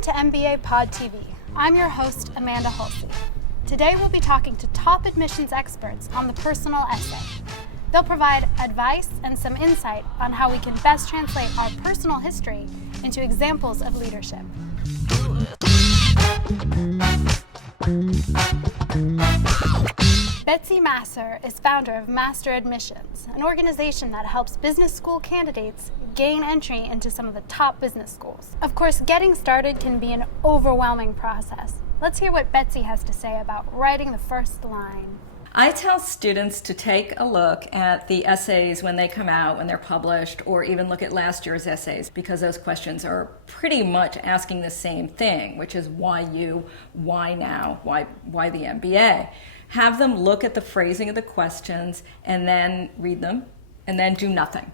Welcome to MBA Pod TV. I'm your host, Amanda Halsey. Today we'll be talking to top admissions experts on the personal essay. They'll provide advice and some insight on how we can best translate our personal history into examples of leadership. Betsy Massar is founder of Master Admissions, an organization that helps business school candidates gain entry into some of the top business schools. Of course, getting started can be an overwhelming process. Let's hear what Betsy has to say about writing the first line. I tell students to take a look at the essays when they come out, when they're published, or even look at last year's essays, because those questions are pretty much asking the same thing, which is why you, why now, why the MBA. Have them look at the phrasing of the questions and then read them and then do nothing.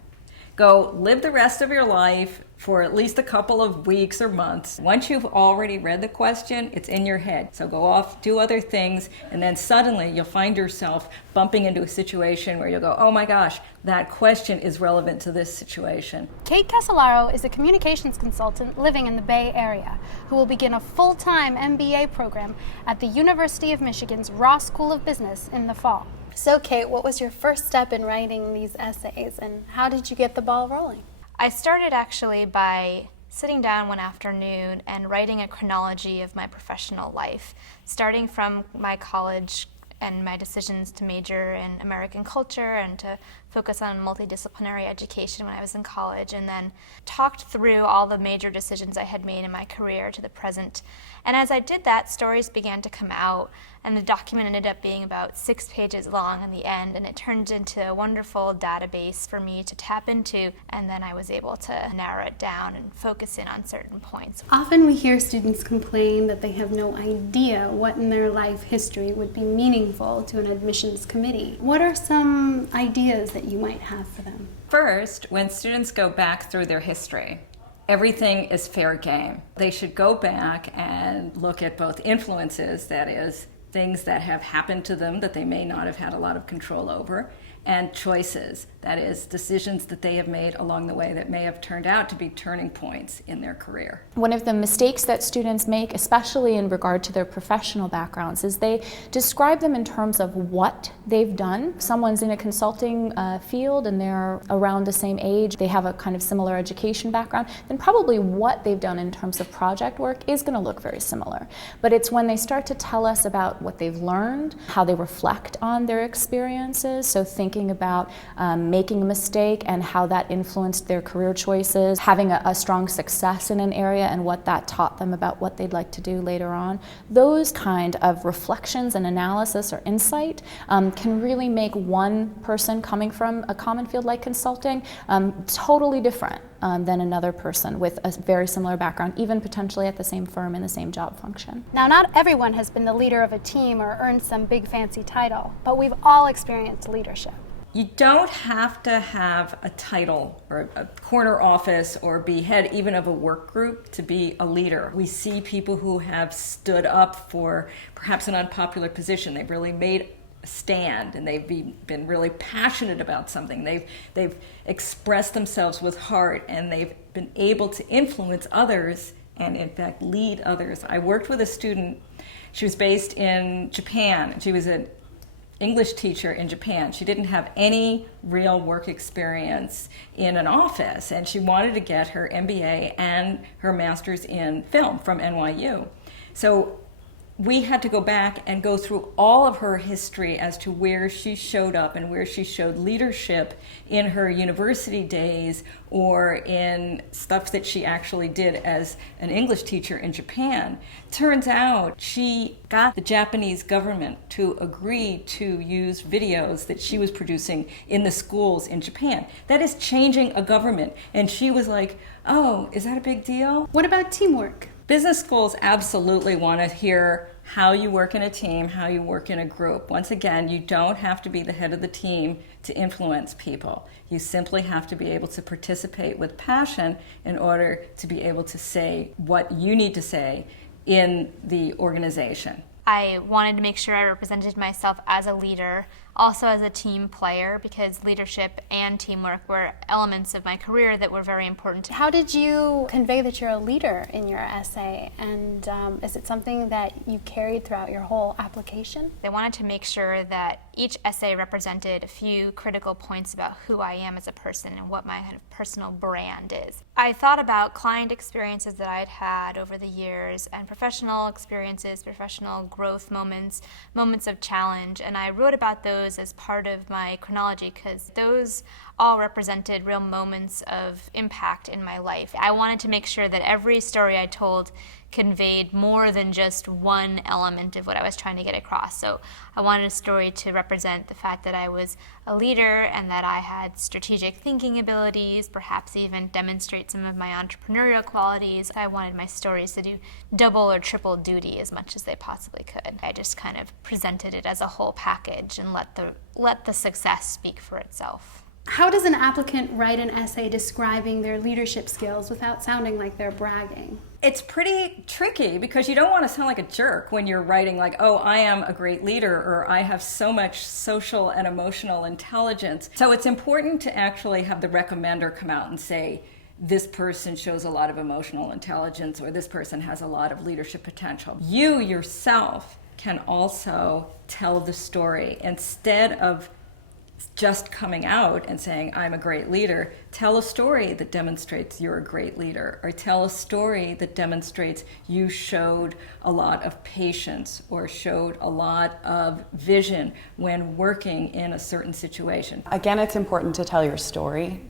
Go live the rest of your life for at least a couple of weeks or months. Once you've already read the question, it's in your head. So go off, do other things, and then suddenly you'll find yourself bumping into a situation where you'll go, oh my gosh, that question is relevant to this situation. Kate Casolaro is a communications consultant living in the Bay Area who will begin a full-time MBA program at the University of Michigan's Ross School of Business in the fall. So Kate, what was your first step in writing these essays, and how did you get the ball rolling? I started actually by sitting down one afternoon and writing a chronology of my professional life, starting from my college and my decisions to major in American culture and to focus on multidisciplinary education when I was in college, and then talked through all the major decisions I had made in my career to the present. And as I did that, stories began to come out, and the document ended up being about 6 pages long in the end, and it turned into a wonderful database for me to tap into, and then I was able to narrow it down and focus in on certain points. Often we hear students complain that they have no idea what in their life history would be meaningful to an admissions committee. What are some ideas that you might have for them? First, when students go back through their history, everything is fair game. They should go back and look at both influences, that is, things that have happened to them that they may not have had a lot of control over, and choices, that is, decisions that they have made along the way that may have turned out to be turning points in their career. One of the mistakes that students make, especially in regard to their professional backgrounds, is they describe them in terms of what they've done. Someone's in a consulting field and they're around the same age, they have a kind of similar education background, then probably what they've done in terms of project work is going to look very similar. But it's when they start to tell us about what they've learned, how they reflect on their experiences, so thinking about making a mistake and how that influenced their career choices, having a strong success in an area and what that taught them about what they'd like to do later on. Those kind of reflections and analysis or insight can really make one person coming from a common field like consulting totally different than another person with a very similar background, even potentially at the same firm in the same job function. Now, not everyone has been the leader of a team or earned some big fancy title, but we've all experienced leadership. You don't have to have a title or a corner office or be head even of a work group to be a leader. We see people who have stood up for perhaps an unpopular position. They've really made a stand and they've been really passionate about something. They've expressed themselves with heart and they've been able to influence others and in fact lead others. I worked with a student. She was based in Japan. She was an English teacher in Japan. She didn't have any real work experience in an office, and she wanted to get her MBA and her master's in film from NYU. So we had to go back and go through all of her history as to where she showed up and where she showed leadership in her university days or in stuff that she actually did as an English teacher in Japan. Turns out she got the Japanese government to agree to use videos that she was producing in the schools in Japan. That is changing a government. And she was like, oh, is that a big deal? What about teamwork? Business schools absolutely want to hear how you work in a team, how you work in a group. Once again, you don't have to be the head of the team to influence people. You simply have to be able to participate with passion in order to be able to say what you need to say in the organization. I wanted to make sure I represented myself as a leader. also as a team player, because leadership and teamwork were elements of my career that were very important to me. How did you convey that you're a leader in your essay, and is it something that you carried throughout your whole application? I wanted to make sure that each essay represented a few critical points about who I am as a person and what my kind of personal brand is. I thought about client experiences that I'd had over the years and professional experiences, professional growth moments, moments of challenge, and I wrote about those as part of my chronology because those all represented real moments of impact in my life. I wanted to make sure that every story I told conveyed more than just one element of what I was trying to get across. So I wanted a story to represent the fact that I was a leader and that I had strategic thinking abilities, perhaps even demonstrate some of my entrepreneurial qualities. I wanted my stories to do double or triple duty as much as they possibly could. I just kind of presented it as a whole package and let the success speak for itself. How does an applicant write an essay describing their leadership skills without sounding like they're bragging? It's pretty tricky because you don't want to sound like a jerk when you're writing like, oh, I am a great leader, or I have so much social and emotional intelligence. So it's important to actually have the recommender come out and say, this person shows a lot of emotional intelligence, or this person has a lot of leadership potential. You yourself can also tell the story. Instead of just coming out and saying, I'm a great leader, tell a story that demonstrates you're a great leader, or tell a story that demonstrates you showed a lot of patience or showed a lot of vision when working in a certain situation. Again, it's important to tell your story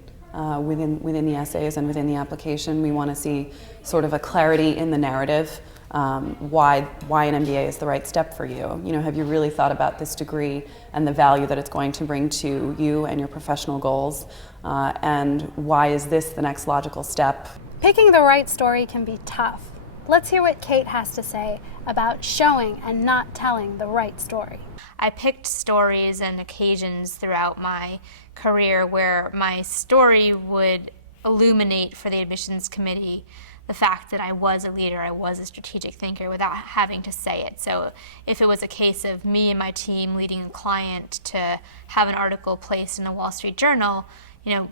within the essays and within the application. We want to see sort of a clarity in the narrative. Why an MBA is the right step for you. You know, have you really thought about this degree and the value that it's going to bring to you and your professional goals? And why is this the next logical step? Picking the right story can be tough. Let's hear what Kate has to say about showing and not telling the right story. I picked stories and occasions throughout my career where my story would illuminate for the admissions committee the fact that I was a leader, I was a strategic thinker without having to say it. So if it was a case of me and my team leading a client to have an article placed in a Wall Street Journal, you know,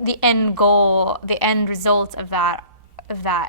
the end goal, the end result of that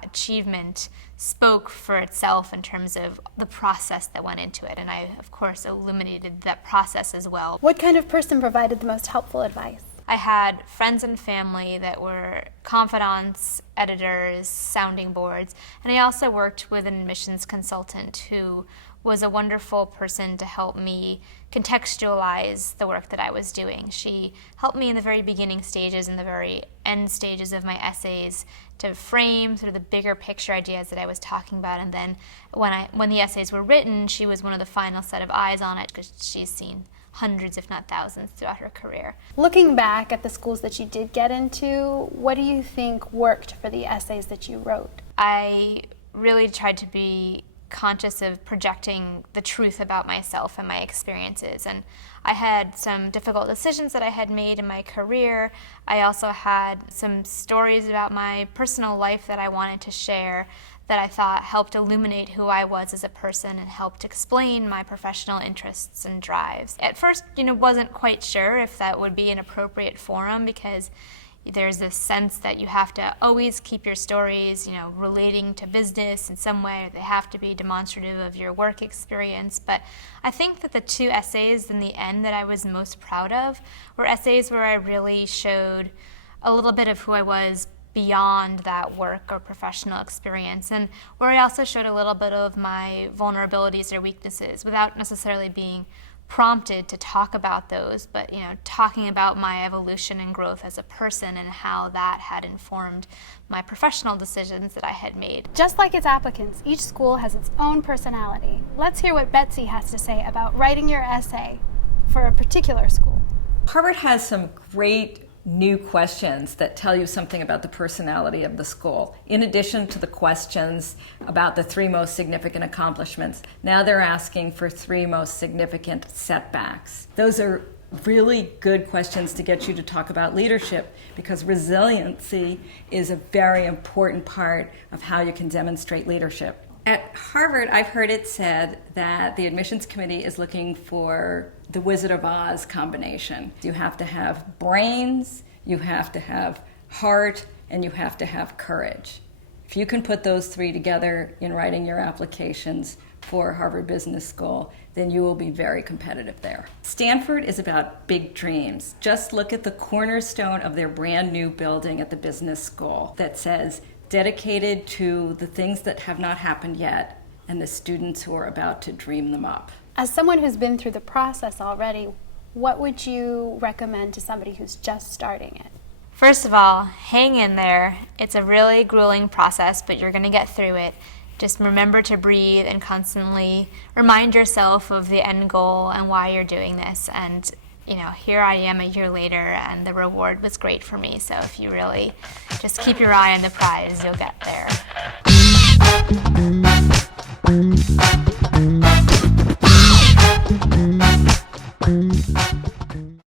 achievement spoke for itself in terms of the process that went into it. And I, of course, illuminated that process as well. What kind of person provided the most helpful advice? I had friends and family that were confidants, editors, sounding boards, and I also worked with an admissions consultant who was a wonderful person to help me contextualize the work that I was doing. She helped me in the very beginning stages and the very end stages of my essays to frame sort of the bigger picture ideas that I was talking about, and then when the essays were written, she was one of the final set of eyes on it because she's seen hundreds, if not thousands, throughout her career. Looking back at the schools that you did get into, what do you think worked for the essays that you wrote? I really tried to be conscious of projecting the truth about myself and my experiences. And I had some difficult decisions that I had made in my career. I also had some stories about my personal life that I wanted to share that I thought helped illuminate who I was as a person and helped explain my professional interests and drives. At first, wasn't quite sure if that would be an appropriate forum because there's this sense that you have to always keep your stories, relating to business in some way, or they have to be demonstrative of your work experience. But I think that the two essays in the end that I was most proud of were essays where I really showed a little bit of who I was beyond that work or professional experience, and where I also showed a little bit of my vulnerabilities or weaknesses without necessarily being prompted to talk about those, but talking about my evolution and growth as a person and how that had informed my professional decisions that I had made. Just like its applicants, each school has its own personality. Let's hear what Betsy has to say about writing your essay for a particular school. Harvard has some great new questions that tell you something about the personality of the school. In addition to the questions about the 3 most significant accomplishments, now they're asking for 3 most significant setbacks. Those are really good questions to get you to talk about leadership because resiliency is a very important part of how you can demonstrate leadership. At Harvard, I've heard it said that the admissions committee is looking for the Wizard of Oz combination. You have to have brains, you have to have heart, and you have to have courage. If you can put those three together in writing your applications for Harvard Business School, then you will be very competitive there. Stanford is about big dreams. Just look at the cornerstone of their brand new building at the business school that says, dedicated to the things that have not happened yet and the students who are about to dream them up. As someone who's been through the process already, what would you recommend to somebody who's just starting it? First of all, hang in there. It's a really grueling process, but you're going to get through it. Just remember to breathe and constantly remind yourself of the end goal and why you're doing this. And here I am a year later, and the reward was great for me. So if you really just keep your eye on the prize, you'll get there.